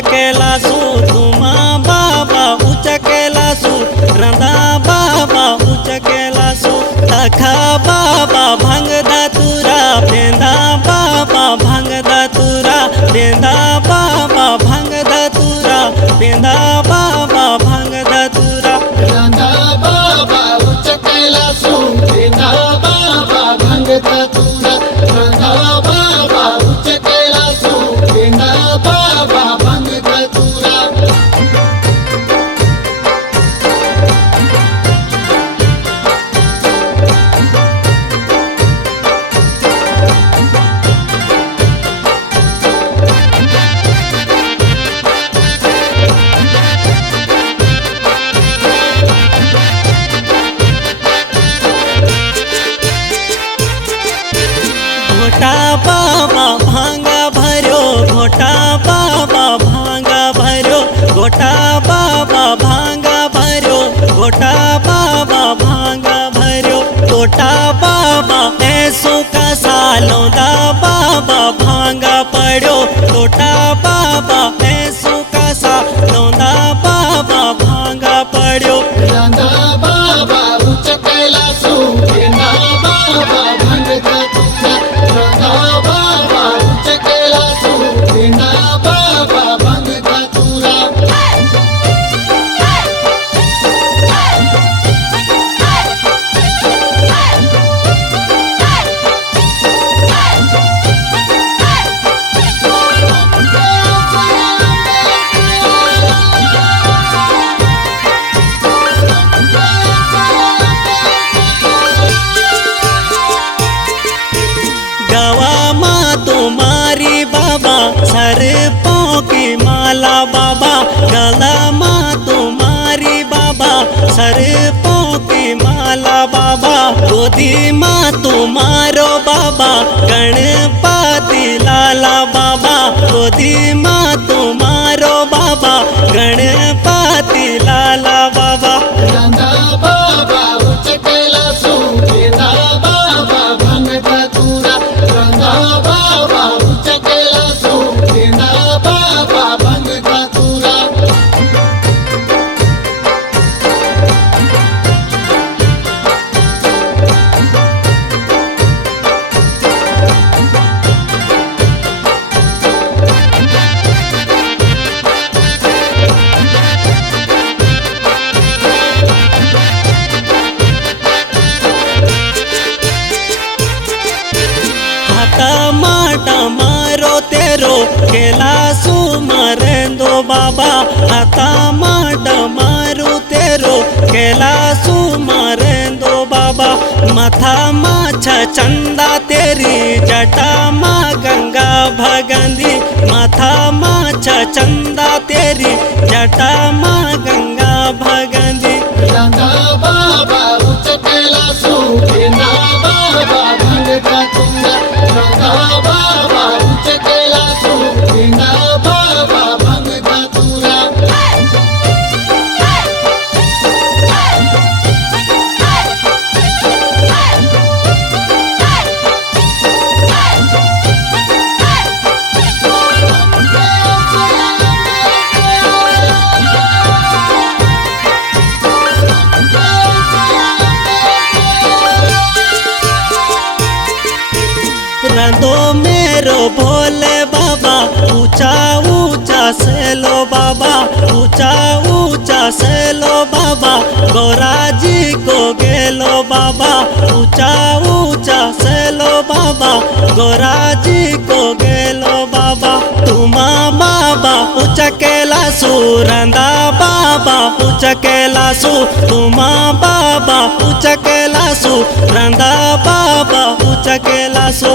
उचकेलासु तुमा बाबा उचकेलासु रंदा बाबा उचकेलासु तखा बाबा भंग धतुरा बेंदा बाबा भंग धतुरा बेंदा बाबा भंग धतुरा बेंदा बाबा भंग धतुरा रंदा बाबा उचकेलासु बेंदा बाबा भंग धतुरा रंदा बाबा उचकेलासु बेंदा बाबा भंग धतुरा घोटा बाबा भांगा भरो घोटा बाबा भांगा भरो घोटा बाबा भांगा भरो घोटा बाबा भांगा भरो घोटा बाबा ऐसो का सालों दा बाबा भांगा पड़ो घोटा बाबा ऐसो का सालों दा बाबा भांगा पड़ो रंदा बाबा उचकेलासु बेंदा बाबा भंग धतुरा रंदा बाबा उचकेलासु बेंदा बाबा भंग धतुरा गवा माँ तुम्हारी बाबा सर पाँव की माला बाबा गला माँ तुम्हारी बाबा सर पाँव की माला बाबा गोदी माँ तुम्हारो बाबा गणपति लाला बाबा गोदी माँ तुम्हारो बाबा गणपति लाला बाबा रंदा बाबा उचकेलासु बेंदा बाबा भंग धतुरा रंदा बाबा उचकेलासु बेंदा बाबा भंग धतुरा हाथा माटा मारो तेरो केलासु मरेंदो बाबा हाथा माटा मारो तेरो केलासु मरेंदो बाबा मथा माछ चंदा तेरी जटा माँ गंगा भगंदी मथा माछ चंदा तेरी जटा माँ गंगा भगंदी रंदा बाबा उचकेलासु बेंदा बाबा भंग धतुरा रंदा बाबा उचकेलासु बेंदा बाबा भंग धतुरा रंदो मेरो भोले बाबा ऊंचा ऊंचा से लो बाबा ऊंचा ऊंचा से लो बाबा गौरा जी को गेलो बाबा ऊंचा ऊंचा से लो बाबा गौरा जी को गेलो बाबा तुमा बाबा उचकेलासु रंदा बाबा उचकेलासु तुमा बाबा उचकेलासु रंदा बाबा उचकेलासु